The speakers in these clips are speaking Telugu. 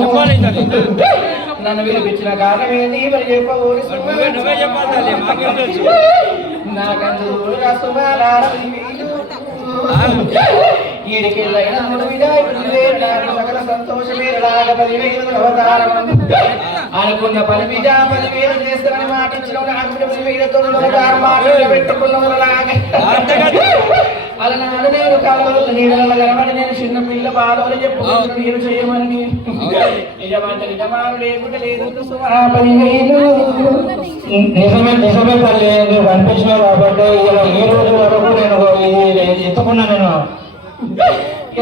చెప్పాలి నన్ను పిలిపించిన కారణం ఏంది మరి చెప్పబోరు నువ్వే చెప్పాలి మాకేం తెలుసు నాకందు ఈడికెళ్ళైన సకల సంతోషమే లాగ 10,000 అవతారం అనుకున్న 10,000 చేస్తానని మాట ఇచ్చిన నాకు 10,000 పెట్టుకున్నలాగా అలనాడు నేను కాలంలో నీళ్ళ కనబడి నేను చిన్న పిల్ల బాధలు చెప్పుకుంటున్నాను నేను చేయమని నిజమంటే నిజమాను లేకుంటే లేదు 10,000 నిజమే నిజమే తల్లి నువ్వు కనిపించినావు కాబట్టి ఇలా ఈ రోజు వరకు నేను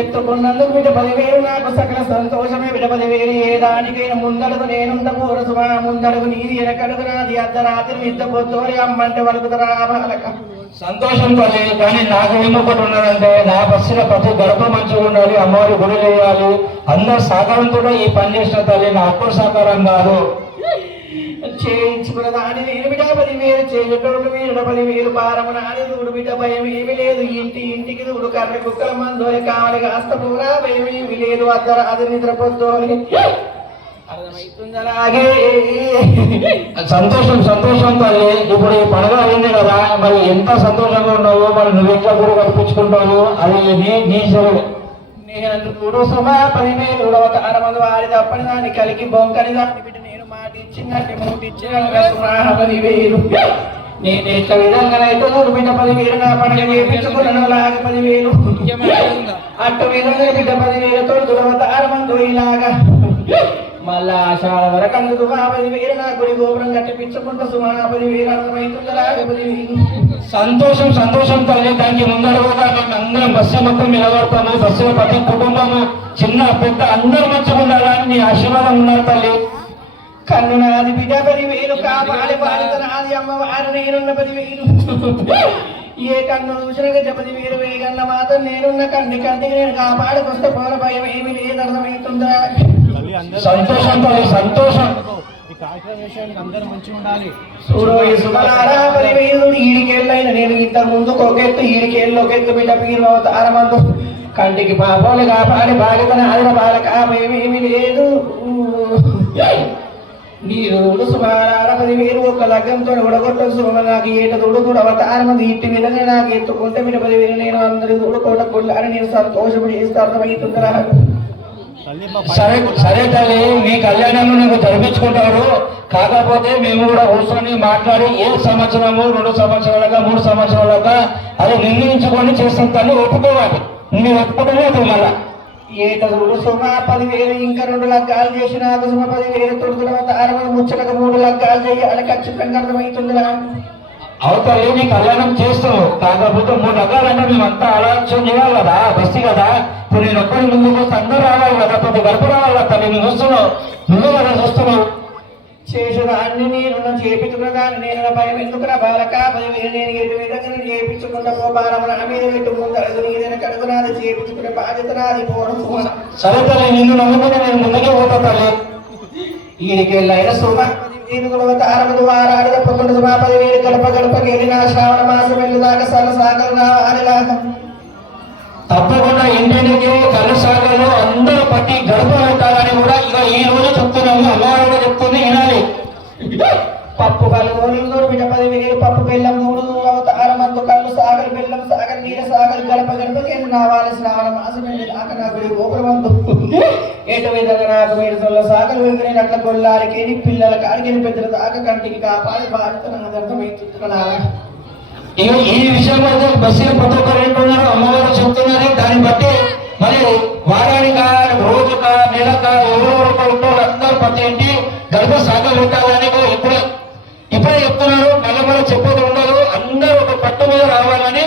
ఎత్తుకున్నందుకు బిడ్డ 10,000 నాకు సకల సంతోషమే బిడ్డ 10,000 ఏ దానికైనా ముందడుగు నేనుంట పూరసుమా ముందడుగు నీది వెనకడుగు నాది అర్ధరాత్రి నిద్ద పొద్దురి అమ్మంటే వలుకుతరా బాలక సంతోషం తల్లి. కానీ నాకు ఏమొకటి ఉన్నదంటే నా బస్సులో ప్రతి గడప మంచిగా ఉండాలి, అమ్మవారి గుడి వేయాలి, అందరు సహకారంతో ఈ పని చేసిన తల్లి నా ఒక్కరు సహకారం కాదు. చేయించుకున్న దాని నేను బిడ్డ 10,000 చేసేటోళ్ళు మీరు 10,000 భారము నాని దూడు బిడ్డ భయం ఏమి లేదు ఇంటికి దూడు కర్ర కుక్కల మందోని కావాలి కాస్త పూరా భయం ఏమి లేదు అర్ధరాత్రి నిద్రపోతోని అర్థమవుతుంది. అలాగే సంతోషం సంతోషం తల్లి. ఇప్పుడు ఈ పండుగ అయింది కదా, మరి ఎంత సంతోషంగా ఉన్నావు, మరి నువ్వు ఎట్లా గుడి కల్పించుకుంటావు అది నీ సరే. నేను చూడు సుమా 10,000 అవతారమందు వారి తప్పని దాన్ని కలిగి బొంకని దాన్ని బిడ్డ నేను మాట ఇచ్చిందంటే మూటి ఇచ్చిన 10,000 నేను ఎట్ల విధంగానైతే చూడు బిడ్డ 10,000 నా పండుగ చేయించుకున్నాను లాగా 10,000 అట్టు విధంగా బిడ్డ 10,000 దురవతారమందు ఇలాగా మళ్ళా ఆషాఢ వరకు అందుకు 10,000 నా గుడి గోపురం కట్టిపించుకుంటూ సుమా 10,000 అర్థమవుతుంది లాగా 10,000 సంతోషం సంతోషం తల్లి. దానికి ముందడుగుగా మేము అందరం బస్సు మొత్తం నిలబడతాము. బస్సులో ప్రతి కుటుంబము చిన్న పెద్ద అందరూ మంచిగా ఉండాలని నీ ఆశీర్వాదం ఉన్నారు తల్లి. కన్ను నాది బిడ్డ 10,000 కాపాలి బాలిత నాది అమ్మవారు నేనున్న 10,000 ఏ కన్ను చూసిన 10,000 వేగన్న మాత్రం నేనున్న కంటికి నేను కాపాడుకొస్తే పోల భయం ఏమి లేదు అర్థమవుతుందా. సంతోషం తల్లి సంతోషం. చూడో ఈ సుమలారా 10,000 ఈడికెళ్ళైన నేను ఇంత ముందు ఒకెత్తు ఈడికెళ్ళి ఒకెత్తు బిడ్డ పీరు అవతారమందు కంటికి పాపోలు కాపాడి బాలితన ఆదిన బాలక భయమేమి లేదు. నీరు సుమారార 10,000 ఒక్క లగ్గంతో ఉడగొట్టదు సుమ నాకు ఏట తోడు కూడా అవతారమంది ఇంటి మీదనే నాకు ఎత్తుకుంటే బిడ్డ 10,000 నేను అందరి తోడు కోట కొల్లారని నేను సంతోషపడి చేస్తే అర్థమవుతుందిరా. సరే సరే తల్లి, మీ కళ్యాణం నాకు జరిపించుకుంటారు. కాకపోతే మేము కూడా కూర్చొని మాట్లాడి ఏ సంవత్సరము 2 సంవత్సరాలుగా 3 సంవత్సరాలుగా అది నిర్ణయించుకొని చేస్తాం తల్లి. ఒప్పుకోవాలి, మీరు ఒప్పుకోవడం మళ్ళా ఏట చూడు సుమ 10,000 ఇంకా 2 లగ్గాలు చేసిన సుమ 10,000 తొడుగుల అవతారమని ముచ్చటకు 3 లగ్గాలు చేయాలి ఖచ్చితంగా అర్థమవుతుందిరా. అవుతాయి నీ కళ్యాణం చేస్తావు. కాకపోతే 3 రకాలంటే మేమంతా ఆలోచన చేయాలి కదా, బస్తి కదా. ఇప్పుడు నేను ఒక్కరి ముందుకు వస్తే అందరూ రావాలి కదా, ప్రతి గడప రావాలి కదా. నేను చూస్తున్నావు, నువ్వు కదా చూస్తున్నావు. చేసేదాన్ని నేను చేపించుకున్నదాన్ని నేను భయం ఎందుకురా బాలక 10,000 నేను ఎటు విధంగా నేను చేయించుకుంటా పో భారము నా మీద పెట్టు ముందు అడుగు నీదైనా కడుగు నాది చేయించుకునే బాధ్యత నాది పోవడం. సరే తల్లి, నిన్ను నమ్ముకుని నేను ముందుకే పోతా తల్లి. ఈడికెళ్ళైన సుమ 10,000 అవతారములు వారాడు తప్పకుండా సుమా 10,000 గడప గడపకి వెళ్ళిన శ్రావణ మాసం వెళ్ళి దాకా సల సాగరు రావాలిలాగా తప్పకుండా ఇంటికి కళ్ళు సాగలు అందరూ పట్టి గడప పెట్టాలని కూడా ఇక ఈ రోజు చెప్తున్నాము. అమ్మవారు కూడా చెప్తుంది, వినాలి. పప్పు కళ్ళు బిడ్డ 10,000 పప్పు బెల్లం 3 అవతారమందు కళ్ళు సాగరు బెల్లం సాగరు నీర సాగరు గడప గడపకి వెళ్ళి రావాలి శ్రావణ మాసం వెళ్ళి దాకా నా గుడి గోపురమందు ఎటు విధంగా నాకు మీరు సొల్ల సాగలు వెంకనే అట్ల కొల్లారికి పిల్లల కాడికి పెద్దల దాకా కంటికి కాపాడి బాధిత నాకు అర్థమవుతున్నా. ఈ విషయంలో బస్సులో ప్రతి ఒక్కరు ఏంటున్నారు, అమ్మవారు చెప్తున్నారు. దాన్ని బట్టి మరి వారానికా రోజుకా నెలకా ఎవరెవరు అందరూ ప్రతి ఇంటి గర్భ సాగలు పెట్టాలని ఇప్పుడే చెప్తున్నారు. మళ్ళీ చెప్పేది ఉండదు, అందరూ ఒక పట్టు మీద రావాలని